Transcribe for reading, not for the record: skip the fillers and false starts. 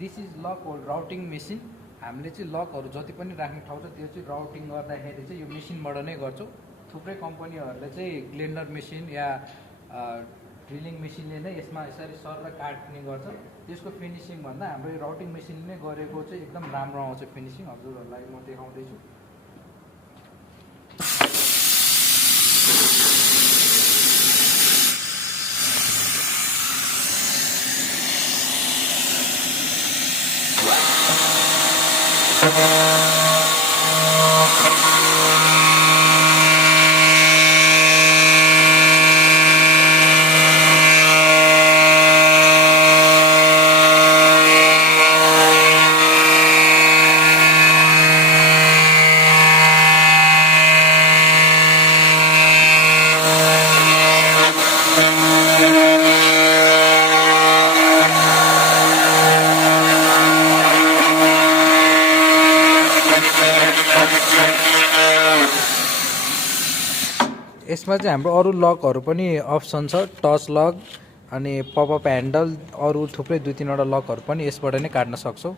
This is luck routing machine. हामीले चाहिँ लकहरू जति पनि राख्ने ठाउँ छ त्यो चाहिँ राउटिङ गर्दाखेरि चाहिँ यो मेसिनबाट नै गर्छौँ। थुप्रै कम्पनीहरूले चाहिँ ग्लेन्डर मेसिन या ड्रिलिङ मेसिनले नै यसमा यसरी सर काट्ने गर्छ। त्यसको फिनिसिङ भन्दा हाम्रो यो राउटिङ मेसिनले नै गरेको चाहिँ एकदम राम्रो आउँछ फिनिसिङ। हजुरहरूलाई म देखाउँदैछु। यसमा चाहिँ हाम्रो अरू लकहरू पनि अप्सन छ, टच लक अनि पपअप ह्यान्डल, अरू थुप्रै 2-3 वटा लकहरू पनि यसबाट नै काट्न सक्छौँ।